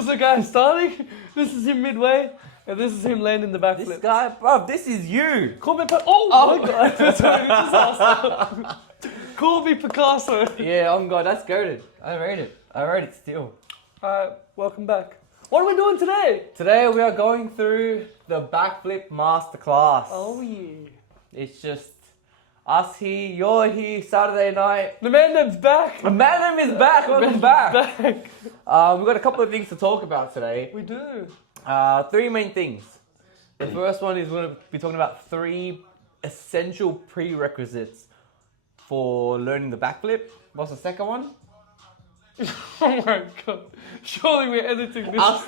is the guy starting, this is him midway, and this is him landing the backflip. This guy, bro, this is you. Call me oh my god, that's what you just asked. Call me Picasso. Yeah, oh god, that's goated. I rate it still. Alright, welcome back. What are we doing today? Today we are going through the Backflip Masterclass. Oh yeah. It's just us here, you're here, Saturday night. The man name's back. The man name is back, welcome back. Back. We've got a couple of things to talk about today. We do. Three main things. The first one is we're going to be talking about 3 essential prerequisites for learning the backflip. What's the second one? Oh my god. Surely we're editing this. Our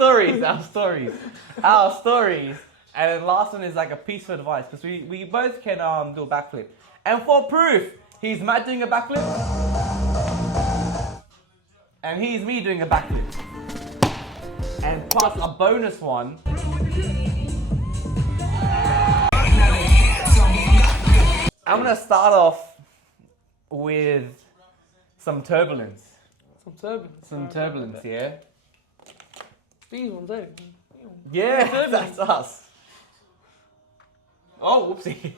stories. And then last one is like a piece of advice because we both can do a backflip. And for proof, he's Matt doing a backflip. And he's me doing a backflip. And plus a bonus one. I'm going to start off with some turbulence. Some turbulence, yeah? These ones, eh? Yeah, that's us. Oh, whoopsie.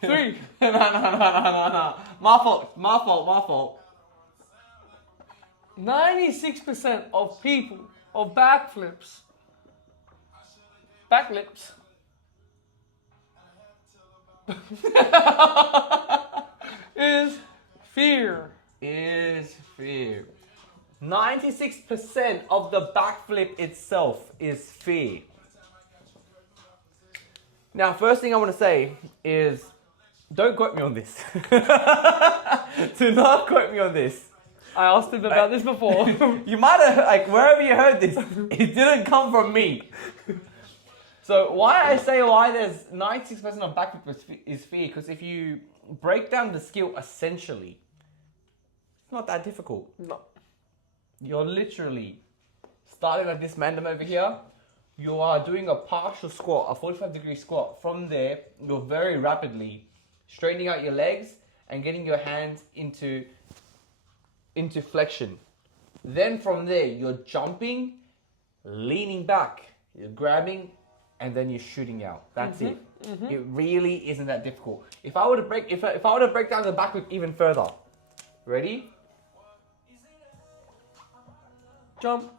3. No. My fault. 96% of people, of backflips, is fear. 96% of the backflip itself is fear. Now, first thing I want to say is, don't quote me on this. Do not quote me on this. I asked him about this before. You might have, like, wherever you heard this, it didn't come from me. So why there's 96% of backflip is fear, because if you break down the skill essentially, it's not that difficult. No. You're literally starting like this mandem over here. You are doing a partial squat, a 45-degree squat. From there, you're very rapidly straightening out your legs and getting your hands into flexion. Then from there, you're jumping, leaning back, you're grabbing, and then you're shooting out. That's it. Mm-hmm. It really isn't that difficult. If I were to break down the backflip even further, ready? Jump.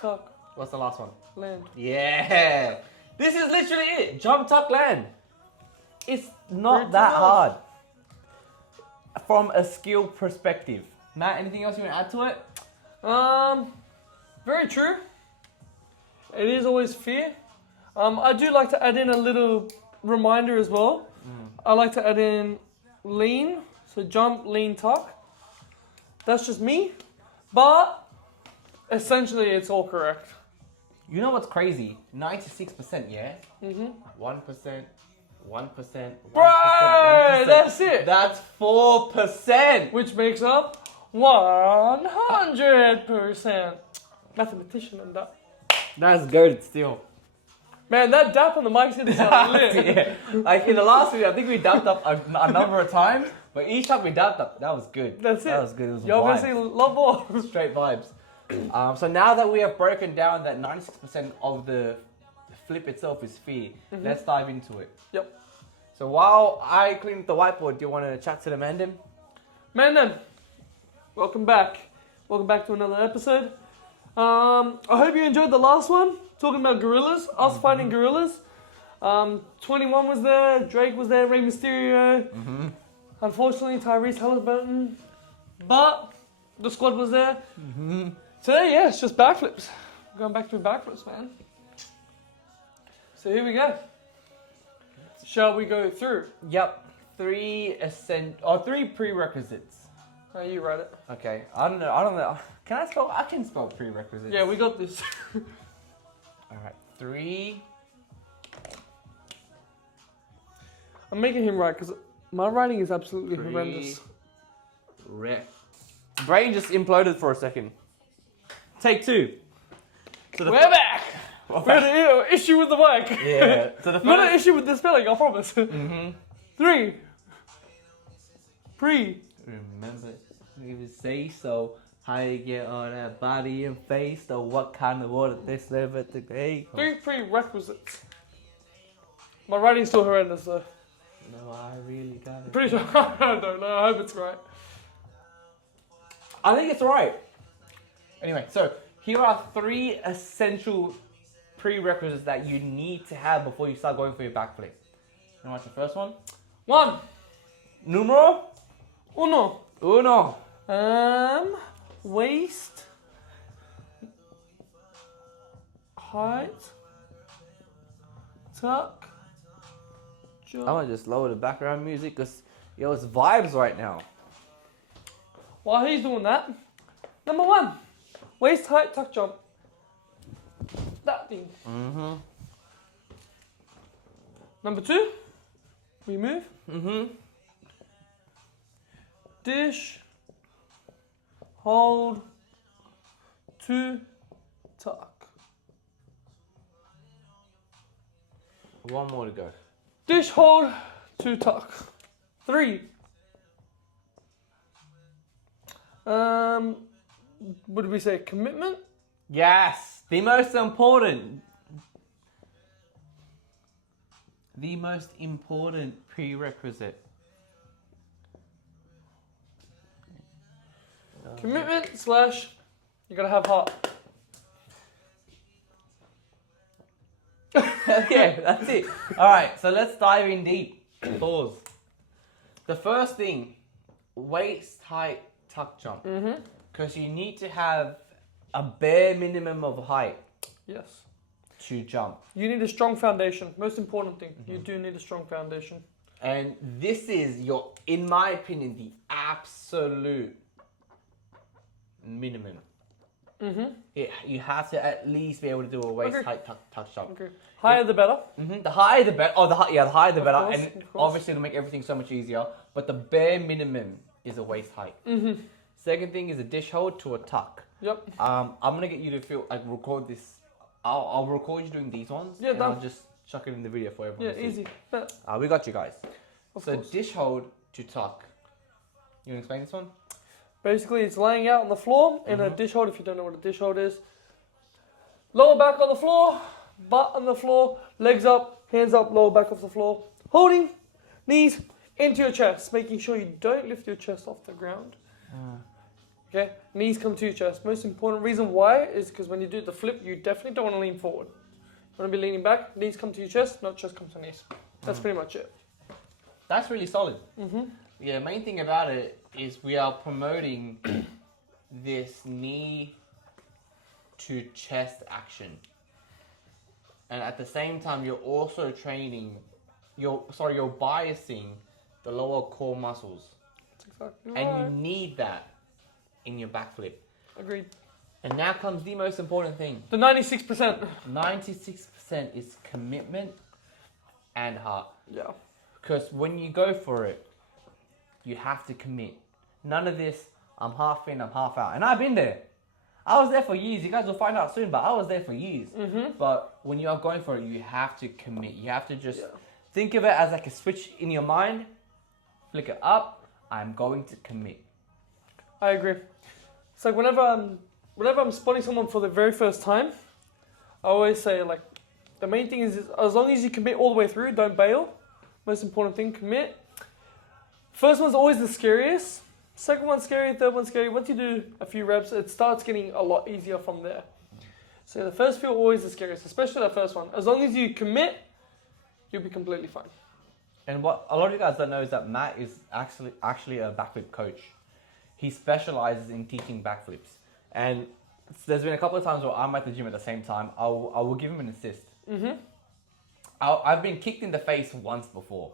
Tuck. What's the last one? Land. Yeah. This is literally it. Jump, tuck, land. It's not that hard. From a skill perspective. Matt, anything else you want to add to it? Very true. It is always fear. I do like to add in a little reminder as well. I like to add in lean. So jump, lean, tuck. That's just me. But essentially it's all correct. You know what's crazy? 96%, yeah? 1%. Bro, that's it. That's 4%. Which makes up 100%. Mathematician and that. That's good still. Man, that dap on the mic said this out lit. Yeah. Like in the last video, I think we dapped up a number of times, but each time we dapped up, that was good. That's it. That was good. It was Y'all gonna say love more. Straight vibes. So now that we have broken down that 96% of the flip itself is fear, let's dive into it. Yep. So while I clean up the whiteboard, do you want to chat to the Mandem? Mandem, welcome back. Welcome back to another episode. I hope you enjoyed the last one, talking about gorillas, us fighting gorillas. 21 was there, Drake was there, Rey Mysterio. Unfortunately, Tyrese Halliburton. But the squad was there. Today, yeah, it's just backflips. Going back to backflips, man. So here we go. Shall we go through? Yep. 3 prerequisites. Oh, you write it. Okay. I don't know. Can I spell? I can spell prerequisites. Yeah, we got this. All right. 3. I'm making him write because my writing is absolutely horrendous. Brain just imploded for a second. Take 2. So We're back. We had an issue with the mic. Yeah. So the Not an issue with the spelling, I promise. 3. Remember, if you say so. How you get all that body and face, or what kind of water they serve at the day. 3 prerequisites. My writing's still horrendous though. No, I really got it. Pretty sure. I don't know. I hope it's right. I think it's right. Anyway, so here are 3 essential prerequisites that you need to have before you start going for your backflip. You know what's the first one? 1. Numero Uno. uno. Waist. Height. Tuck. I'm gonna just lower the background music because yo, it's vibes right now. While he's doing that, number 1, waist height tuck jump. That thing. Mm-hmm. Number 2, we move. Mm-hmm. Dish, hold, 2, tuck. One more to go. Dish, hold, 2, tuck. 3. What did we say? Commitment? Yes, the most important. The most important prerequisite. Commitment / you gotta have heart. Okay, that's it. All right, so let's dive in deep. Pause. The first thing, waist height tuck jump. Mm-hmm. Because you need to have a bare minimum of height Yes. to jump. You need a strong foundation. Most important thing. You do need a strong foundation. And this is your, in my opinion, the absolute minimum. Mm-hmm. You have to at least be able to do a waist Okay. height tuck jump. Okay. Higher the better. Mm-hmm. The higher the better. Oh, the higher the better. course, And of course. obviously it'll make everything so much easier. But the bare minimum is a waist height. Mm-hmm. Second thing is a dish hold to a tuck. Yep. I'm gonna get you to record this. I'll record you doing these ones. Yeah, and done. I'll just chuck it in the video for everyone. Yeah, to see. easy. Bet. We got you guys. Of So course. dish hold to tuck. You wanna explain this one? Basically, it's laying out on the floor in a dish hold. If you don't know what a dish hold is, lower back on the floor, butt on the floor, legs up, hands up, lower back off the floor, holding knees into your chest, making sure you don't lift your chest off the ground. Okay, knees come to your chest. Most important reason why is because when you do the flip, you definitely don't want to lean forward. You want to be leaning back, knees come to your chest, not chest come to knees. That's pretty much it. That's really solid. Mm-hmm. Yeah, main thing about it is we are promoting this knee to chest action. And at the same time, you're also training, you're biasing the lower core muscles. That's exactly And right. you need that in your backflip. Agreed. And now comes the most important thing. The 96%. 96% is commitment and heart. Yeah. Because when you go for it, you have to commit. None of this, I'm half in, I'm half out. And I've been there. I was there for years. You guys will find out soon, but I was there for years. Mm-hmm. But when you are going for it, you have to commit. You have to just Yeah. think of it as like a switch in your mind. Flick it up. I'm going to commit. I agree. It's like whenever I'm spotting someone for the very first time, I always say like, the main thing is as long as you commit all the way through, don't bail. Most important thing, commit. First one's always the scariest. Second one's scary, third one's scary. Once you do a few reps, it starts getting a lot easier from there. So the first few are always the scariest, especially that first one. As long as you commit, you'll be completely fine. And what a lot of you guys don't know is that Matt is actually a backflip coach. He specializes in teaching backflips. And there's been a couple of times where I'm at the gym at the same time. I will give him an assist. Mm-hmm. I've been kicked in the face once before.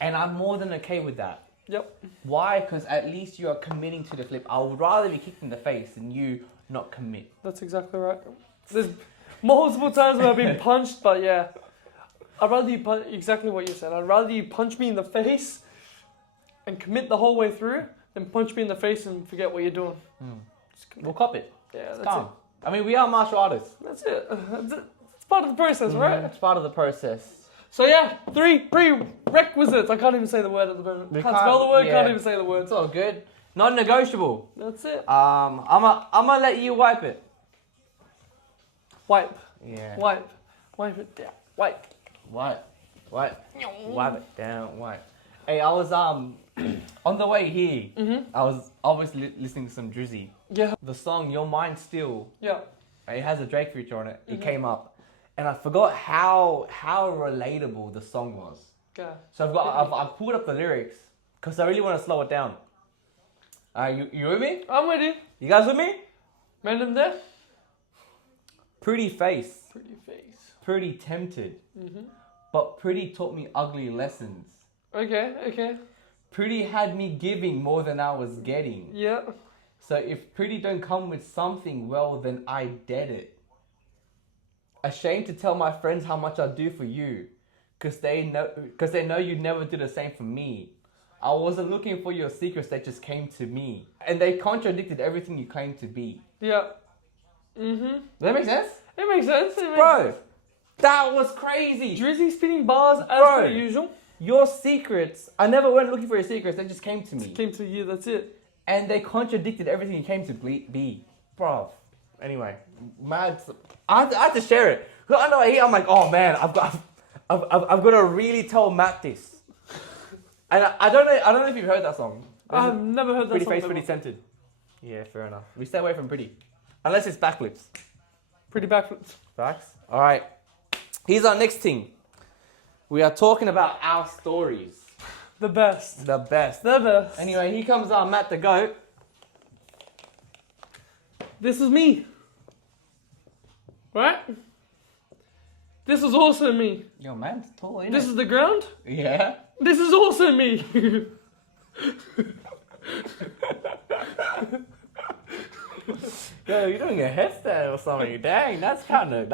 And I'm more than okay with that. Yep. Why? Because at least you are committing to the flip. I would rather be kicked in the face than you not commit. That's exactly right. There's multiple times where I've been punched, but yeah. I'd rather you punch, exactly what you said. I'd rather you punch me in the face and commit the whole way through than punch me in the face and forget what you're doing. Just commit. We'll cop it. Yeah, that's Calm. it. I mean, we are martial artists. That's it. It's part of the process, right? It's part of the process. So yeah, 3 prerequisites. I can't even say the word at the moment. Can't spell the word, can't even say the It's words. all good. Non-negotiable. That's it. I'm gonna let you wipe it. Wipe. Yeah. Wipe. Wipe it down. Wipe. Wipe it down. Wipe. Hey, I was on the way here. I was obviously listening to some Drizzy. Yeah. The song "Your Mind Still." Yeah. It has a Drake feature on it. It came up, and I forgot how relatable the song was. Okay. So I've pulled up the lyrics because I really want to slow it down. You with me? I'm with you. You guys with me? Man them there. Pretty face, Pretty face. pretty tempted, but pretty taught me ugly lessons. Okay. Pretty had me giving more than I was getting. Yeah. So if pretty don't come with something, well then I dead it. Ashamed to tell my friends how much I do for you, cause they know you never do the same for me. I wasn't looking for your secrets, they just came to me. And they contradicted everything you claimed to be. Yeah. Does that make sense? It makes sense. Bro, that was crazy. Drizzy spinning bars as Bro. per usual. Your secrets, I never went looking for your secrets, they just came to me. Came to you, that's it. And they contradicted everything you came to be. Bro. Anyway, mad. I had to share it. Cause I know I'm like, oh man, I've got to really tell Matt this. And I don't know if you've heard that song. I've never heard that Pretty song. face, pretty tempted. Yeah, fair enough. We stay away from pretty. Unless it's backflips. Pretty backflips. Facts? Alright. Here's our next thing. We are talking about our stories. The best. The best. The best. Anyway, here comes our Matt the Goat. This is me. Right? This is also me. Yo, man, it's tall, isn't This it? is the ground. Yeah. This is also me. Yo, you're doing a headstand or something. Dang, that's kind of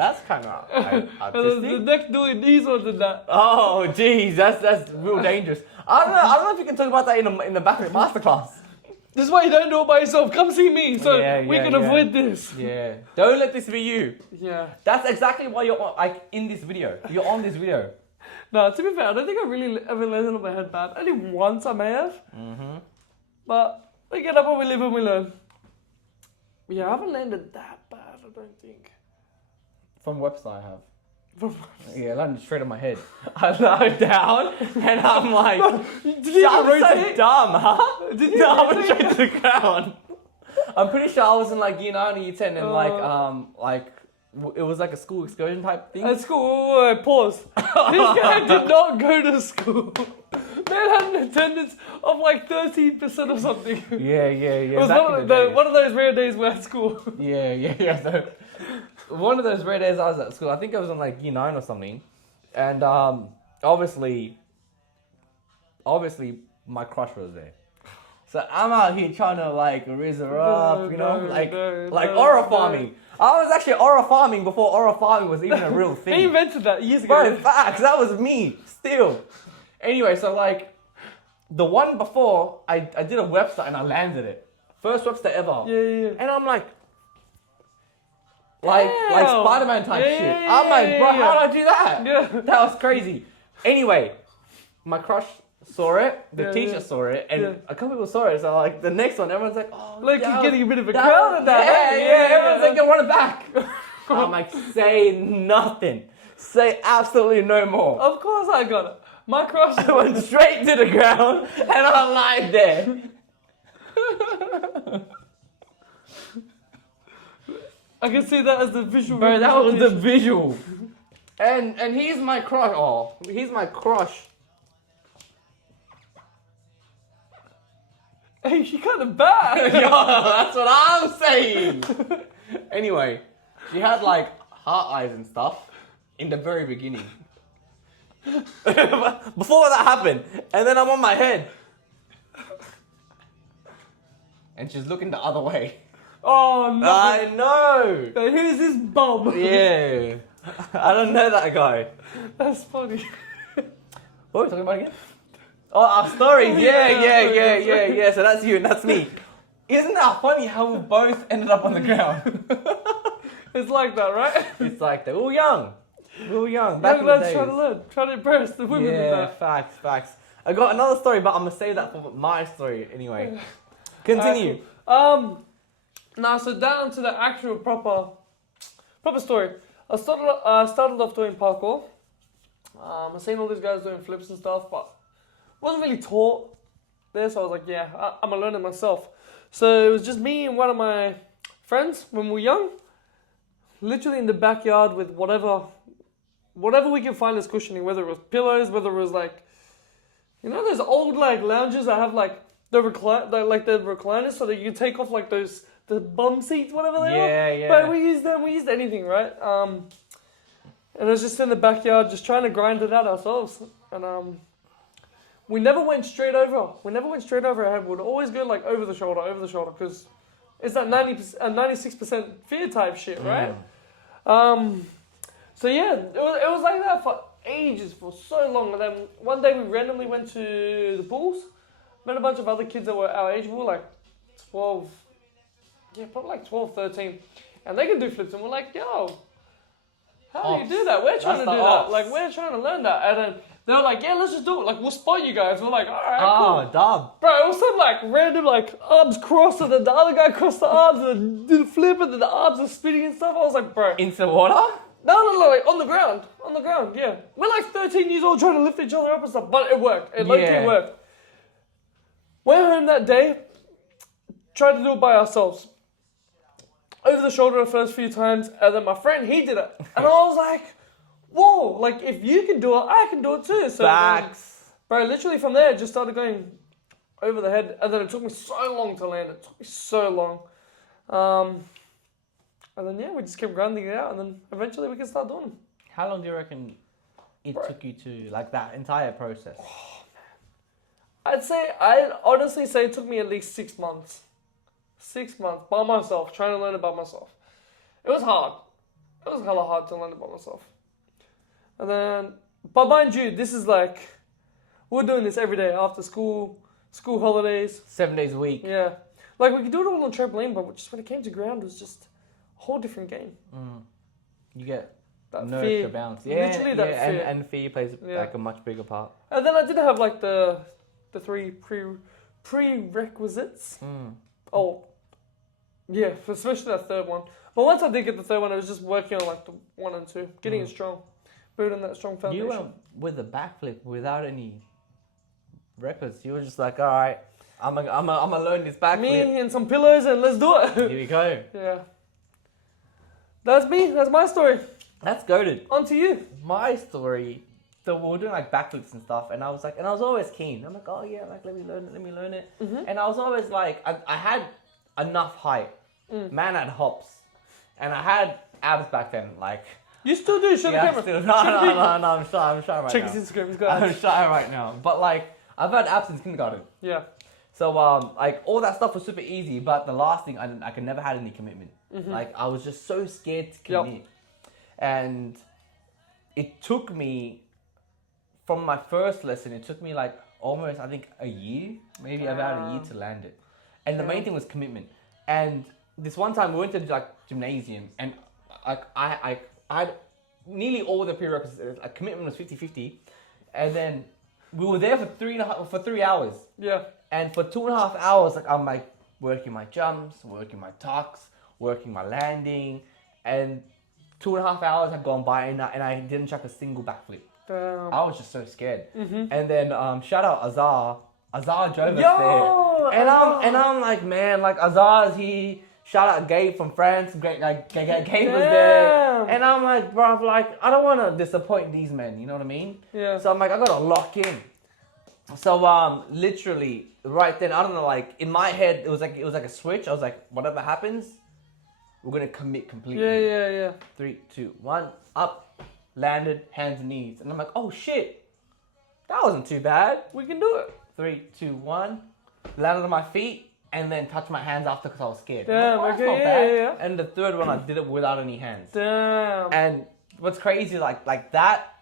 artistic. The neck doing these ones and that. Oh, jeez, that's real dangerous. I don't know if you can talk about that in the Backflip Masterclass. This is why you don't do it by yourself. Come see me so Yeah, we yeah, can yeah. avoid this. Yeah. Don't let this be you. Yeah. That's exactly why you're like in this video. You're on this video. No, to be fair, I don't think I really ever landed on my head bad. Only once I may have. But we get up and we live and we learn. Yeah, I haven't landed that bad, I don't think. From website I have. Yeah, landed straight on my head. I lie down and I'm like, Did you I'm even so rotate? dumb, huh? Did you No, I went rotate? straight to the ground. I'm pretty sure I was in like year 9 or year 10 and it was like a school excursion type thing. At school, pause. This guy did not go to school. Man had an attendance of like 13% or something. Yeah. It was back one in of, the the, days. one of those rare days we're at school. Yeah. So one of those rare days I was at school, I think I was in like year 9 or something. And obviously my crush was there. So I'm out here trying to like raise her up, you know, aura farming. I was actually aura farming before aura farming was even a real thing. He invented that years Bro, ago. facts, that was me, still. Anyway, so like, the one before, I did a website and I landed it. First website ever. Yeah. And I'm like Spider-Man type Yeah, shit. yeah, I'm like, bro, yeah. how did I do that? Yeah. That was crazy. Anyway, my crush saw it, the Yeah, teacher yeah. saw it, and Yeah. a couple people saw it. So like, the next one, everyone's like, oh, Like that you're was- getting a bit of a that crowd was- at that. Yeah, right? everyone's like, I want it back. I'm like, say nothing. Say absolutely no more. Of course I got it. My crush I went straight to the ground and I lied there. I can see that as the visual. Bro, that was the representation. visual. And he's my crush. Oh, he's my crush. Hey, she kind of bad. Yo, that's what I'm saying. Anyway, she had like heart eyes and stuff in the very beginning. Before that happened, and then I'm on my head. And she's looking the other way. Oh no. I know. Who's this bum? Yeah. I don't know that guy. That's funny. What are we talking about again? Oh, our stories. Yeah. So that's you and that's me. Isn't that funny how we both ended up on the ground? It's like that, right? It's like that. We were young. Back Young in the lads days. try to learn, try to impress the women with Yeah, that. facts. I got another story, but I'm gonna save that for my story anyway. Continue. Now, so down to the actual proper story. I started off doing parkour. I've seen all these guys doing flips and stuff, but wasn't really taught there, so I was like, yeah, I'm gonna learn it myself. So it was just me and one of my friends when we were young, literally in the backyard with whatever we can find as cushioning, whether it was pillows, whether it was like, you know, those old like lounges that have like the recliners, so that you can take off like the bum seats, whatever they are. Yeah. But we used anything, right? And I was just in the backyard, just trying to grind it out ourselves, and we never went straight over. We never went straight over our head. We'd always go like over the shoulder, because it's that 96% fear type shit, right? So yeah, it was like that for ages, for so long. And then one day we randomly went to the pools, met a bunch of other kids that were our age. We were like 12, yeah, probably like 12, 13. And they could do flips, and we're like, yo, how do you do that? We're trying to do that. Like, we're trying to learn that. And then they were like, yeah, let's just do it. Like, we'll spot you guys. We're like, all right, cool. Oh, dub. Bro, it was some like random like arms crossed, and then the other guy crossed the arms and did a flip, and then the arms are spinning and stuff. I was like, bro. Into water? No, like on the ground, yeah. We're like 13 years old trying to lift each other up and stuff, but it worked. It low-key worked. Went home that day, tried to do it by ourselves. Over the shoulder the first few times, and then my friend, he did it. And I was like, whoa, like if you can do it, I can do it too. So Facts. Bro, literally from there, it just started going over the head, and then it took me so long to land. It took me so long. And then, yeah, we just kept grinding it out, and then eventually we can start doing them. How long do you reckon it took you to, like, that entire process? I'd honestly say it took me at least 6 months. 6 months by myself, trying to learn it by myself. It was hard. It was hella hard to learn it by myself. And then, but mind you, this is like, we're doing this every day after school holidays. 7 days a week. Yeah. Like, we could do it all on trampoline, but just when it came to ground, it was just a whole different game. You get that nerves fear. to bounce. Yeah, Literally that fear. And fear plays like a much bigger part. And then I did have like the 3 prerequisites. Oh, yeah, especially that third one. But once I did get the third one, I was just working on like the 1 and 2, getting it strong, building that strong foundation. You went with the backflip without any records. You were just like, all right, I'm gonna learn this backflip. Me and some pillows, and let's do it. Here we go. Yeah. That's me. That's my story. That's goated. On to you. My story. So we were doing like backflips and stuff, and I was always keen. I'm like, oh yeah, like let me learn it. And I was always like, I had enough height. Man had hops, and I had abs back then. Like you still do. Show the camera. No, I'm shy right now. Check his Instagram. He's got I'm shy right now. But like, I've had abs since kindergarten. Yeah. So like all that stuff was super easy, but the last thing I could never had any commitment. Like I was just so scared to commit, and it took me from my first lesson. It took me like almost I think a year, maybe about a year to land it. And the main thing was commitment. And this one time we went to like gymnasium, and like I had nearly all the prerequisites. Like commitment was 50-50, and then we were there for 3 hours. Yeah. And for 2.5 hours, like I'm like working my jumps, working my tucks, working my landing, and 2.5 hours had gone by, and I didn't chuck a single backflip. Damn. I was just so scared. And then shout out Azar. Azar drove us there, and I'm like, man, like Azar's here. Shout out Gabe from France. Gabe was there, and I'm like, bro, like I don't want to disappoint these men. You know what I mean? Yeah. So I'm like, I gotta lock in. So literally right then, I don't know, like in my head it was like a switch. I was like, whatever happens, we're gonna commit completely. Yeah. 3, 2, 1, up, landed, hands and knees, and I'm like, oh shit, that wasn't too bad. We can do it. 3, 2, 1, landed on my feet, and then touched my hands after because I was scared. Damn, like, oh, okay, yeah. And the third one, I did it without any hands. Damn. And what's crazy, like that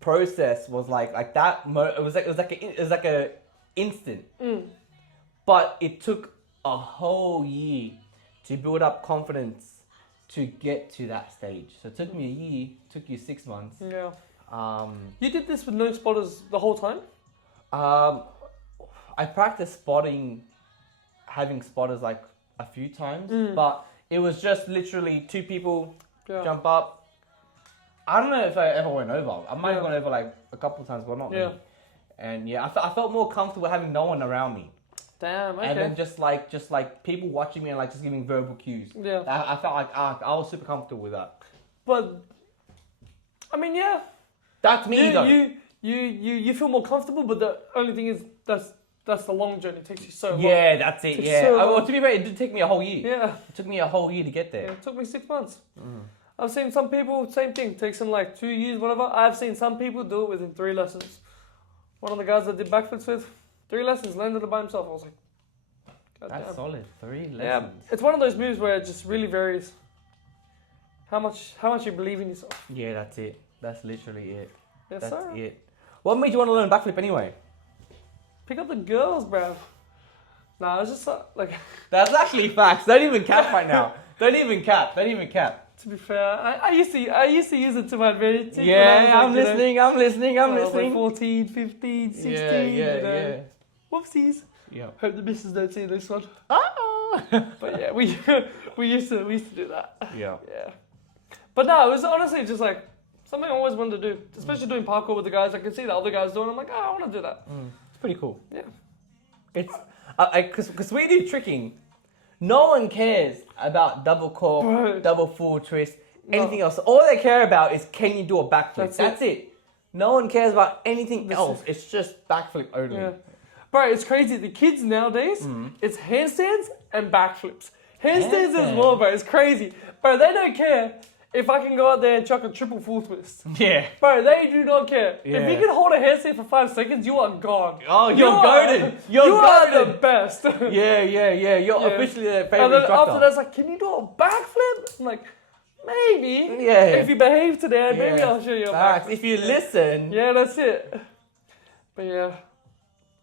process was like that. It was like a instant, but it took a whole year to build up confidence to get to that stage. So it took me a year. Took you 6 months. Yeah. You did this with no spotters the whole time? I practiced spotting having spotters like a few times, but it was just literally two people jump up. I don't know if I ever went over. I might have gone over like a couple of times, but not me. And yeah, I felt more comfortable having no one around me. Damn, okay. And then just like people watching me and like just giving verbal cues. Yeah. I felt like I was super comfortable with that. But I mean, yeah. That's me though. You feel more comfortable, but the only thing is that's the long journey. It takes you so long. Yeah, that's it. Well, to be fair, it did take me a whole year. Yeah. It took me a whole year to get there. Yeah, it took me 6 months. I've seen some people, same thing, takes them like 2 years, whatever. I've seen some people do it within 3 lessons. One of the guys that did backflips with, 3 lessons, landed it by himself. I was like, God that's damn. solid. 3 lessons. Yeah, it's one of those moves where it just really varies. How much you believe in yourself. Yeah, that's it. That's literally it. Yes, that's sir. it. What made you want to learn backflip anyway? Pick up the girls, bruv. Nah, it's just like... That's actually facts. Don't even cap right now. Don't even cap. To be fair, I used to use it to my advantage. Yeah, I'm listening. I was like 14, 15, 16. Yeah. Whoopsies. Yeah. Hope the missus don't see this one. Oh. But yeah, we used to do that. Yeah. Yeah. But no, it was honestly just like something I always wanted to do, especially doing parkour with the guys. I can see the other guys doing. I'm like, I want to do that. It's pretty cool. Yeah. It's because we do tricking. No one cares about double cork, double full twist, anything else. All they care about is can you do a backflip. That's it. No one cares about anything else. It's just backflip only. Yeah. Bro, it's crazy. The kids nowadays, it's handstands and backflips. Handstands as well, bro. It's crazy. Bro, they don't care if I can go out there and chuck a triple full twist. Yeah. Bro, they do not care. Yeah. If you can hold a handstand for 5 seconds, you are gone. Oh, you're goated. You are the best. Yeah. You're officially their favorite And then instructor. after that, it's like, can you do a backflip? I'm like, maybe. Yeah. If you behave today, maybe I'll show you a backflip. If you listen. Yeah, that's it. But yeah.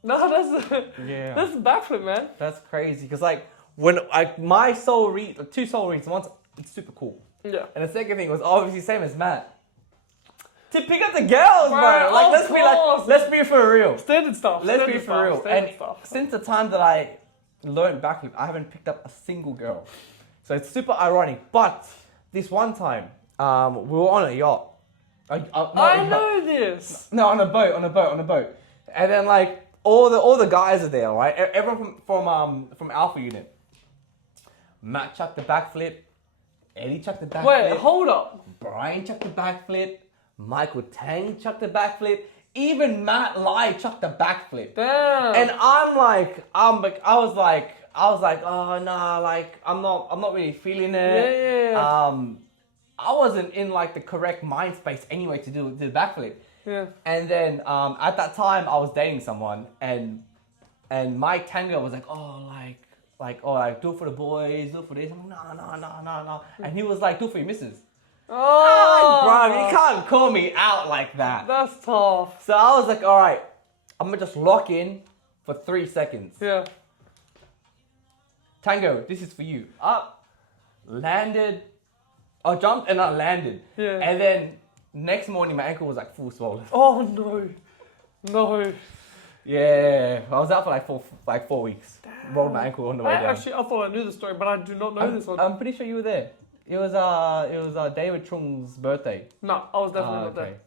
No, that's backflip, man. That's crazy. Because like, when my two soul reads, one's it's super cool. Yeah. And the second thing was obviously same as Matt. To pick up the girls, bro. Like, let's be for real. Standard stuff. Let's be for real. And since the time that I learned backflip, I haven't picked up a single girl. So it's super ironic. But this one time, we were on a yacht. I know this. No, on a boat. And then like all the guys are there, right? Everyone from Alpha Unit. Matt chucked the backflip. Eddie chucked the backflip. Wait, hold up. Brian chucked the backflip. Michael Tang chucked the backflip. Even Matt Lai chucked the backflip. Damn. And I was like, oh nah, like I'm not really feeling it. Yeah. I wasn't in like the correct mind space anyway to do the backflip. Yeah. And then at that time I was dating someone and Mike Tango was like, do it for the boys, do it for this. I'm like, no. And he was like, do it for your missus. Oh, bro, you can't call me out like that. That's tough. So I was like, all right, I'm gonna just lock in for 3 seconds. Yeah. Tango, this is for you. Up, landed, I jumped and I landed. Yeah. And then next morning my ankle was like full swollen. Oh no. Yeah, I was out for like 4 weeks. Damn. Rolled my ankle on the way down. Actually, I thought I knew the story, but I do not know this one. I'm pretty sure you were there. It was David Chung's birthday. No, I was definitely not there.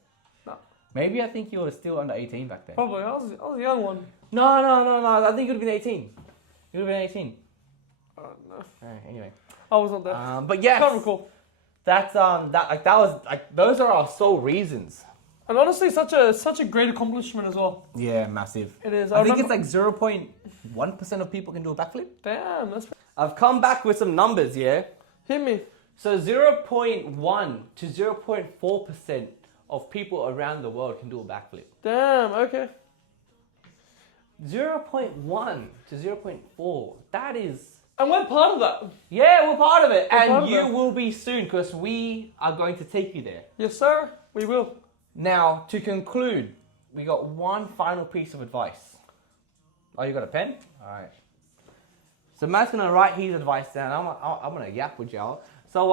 No. Maybe I think you were still under 18 back then. Probably, I was a young one. No. I think you would have been 18. You would have been 18. No. Anyway. I was not there. But yes. Can't recall. That was those are our sole reasons. And honestly, such a great accomplishment as well. Yeah, massive. It is. I think it's like 0.1% of people can do a backflip. Damn, that's. I've come back with some numbers, yeah? Hit me. So 0.1 to 0.4% of people around the world can do a backflip. Damn, okay. 0.1 to 0.4. That is... And we're part of that. Yeah, we're part of it. And you will be soon because we are going to take you there. Yes, sir. We will. Now, to conclude, we got one final piece of advice. Oh, you got a pen? All right. So Matt's gonna write his advice down. I'm gonna yap with y'all. So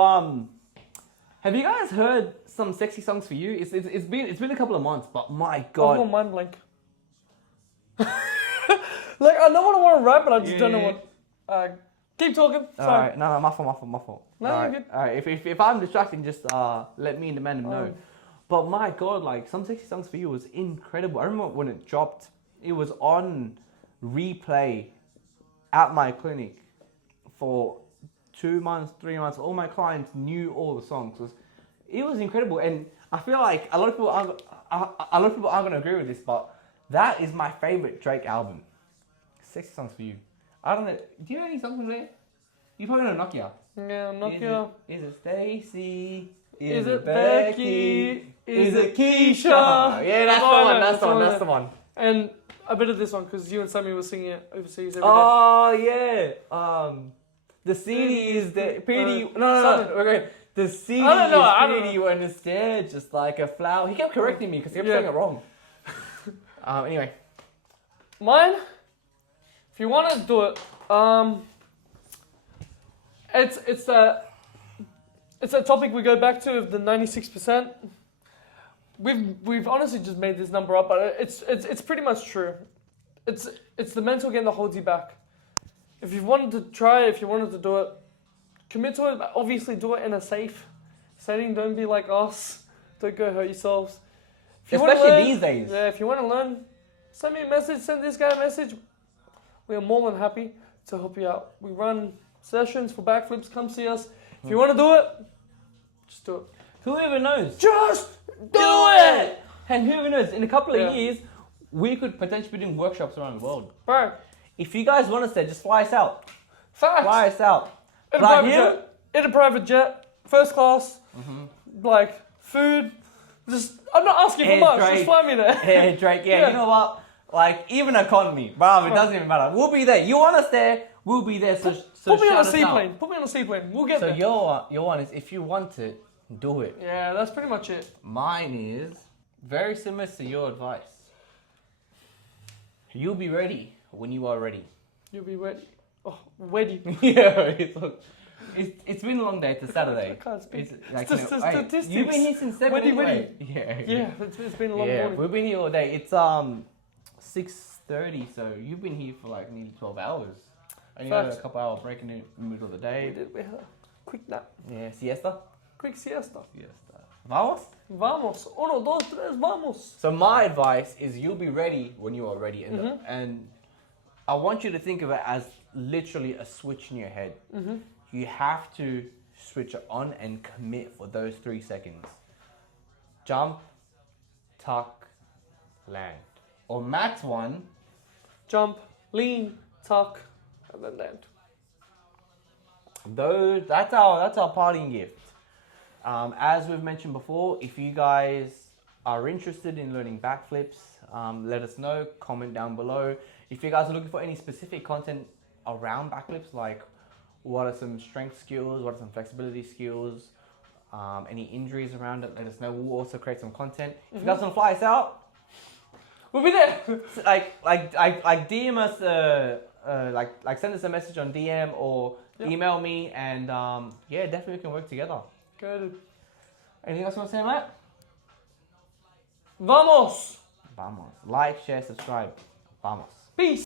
have you guys heard some sexy songs for you? It's been a couple of months, but my God. I've got mind blank. Like I know what I want to rap, but I just don't know what. Keep talking. All Sorry. right, no, my fault. No, All you're right, good. all right. If I'm distracting, just let me and the man know. But my God, like Some Sexy Songs for You was incredible. I remember when it dropped, it was on replay at my clinic for 2 months, 3 months. All my clients knew all the songs. It was incredible, and I feel like a lot of people aren't gonna agree with this, but that is my favorite Drake album. Sexy Songs for You. I don't know. Do you know any songs from there? You probably know Nokia. Yeah, Nokia. Is it Stacy? Is it Becky? Is it Keisha? Yeah, that's the one. And a bit of this one because you and Sammy were singing it overseas every day. Oh yeah. The CD is the pretty. No. Okay. The CD is pretty when it's there, just like a flower. He kept correcting me because he kept saying it wrong. Anyway. Mine. If you want to do it, it's a topic we go back to of the 96%. We've honestly just made this number up, but it's pretty much true. It's the mental game that holds you back. If you wanted to try it, if you wanted to do it, commit to it. But obviously, do it in a safe setting. Don't be like us. Don't go hurt yourselves. Especially these days. Yeah, if you want to learn, send me a message. Send this guy a message. We are more than happy to help you out. We run sessions for backflips. Come see us. If you want to do it, just do it. Whoever knows? Just do it! And whoever knows? In a couple of years, we could potentially be doing workshops around the world. Bro. If you guys want us there, just fly us out. Facts. Fly us out. In a private jet. First class. Like, food. I'm not asking for much. Drake. Just fly me there. Hey, Drake. Yeah, you know what? Like, even economy. Bruv, it doesn't even matter. We'll be there. You want us there, we'll be there. So put me on a shout us seaplane. out. Put me on a seaplane. We'll get So there. your one is, if you want it, do it. Yeah, that's pretty much it. Mine is very similar to your advice. You'll be ready when you are ready. You'll be ready. Oh, ready. Yeah, it's been a long day. It's a Saturday. I can't speak. Statistics. You've been here since 7 anyway. Yeah, it's been a long morning. We've been here all day. It's 6:30, so you've been here for like nearly 12 hours. And you had a couple hour break in the middle of the day. We had a quick nap. Yeah, siesta. Quick siesta. Vamos? Vamos. 1, 2, 3, vamos. So my advice is you'll be ready when you are ready. And I want you to think of it as literally a switch in your head. You have to switch it on and commit for those 3 seconds. Jump, tuck, land. Or Matt's one. Jump, lean, tuck, and then land. That's our parting gift. As we've mentioned before, if you guys are interested in learning backflips, let us know. Comment down below. If you guys are looking for any specific content around backflips, like what are some strength skills, what are some flexibility skills, any injuries around it, let us know. We'll also create some content. If you guys want to fly us out, we'll be there. like DM us, like send us a message on DM or email me, and definitely we can work together. Good. Anything else you want to say, Matt? Vamos. Vamos. Like, share, subscribe. Vamos. Peace.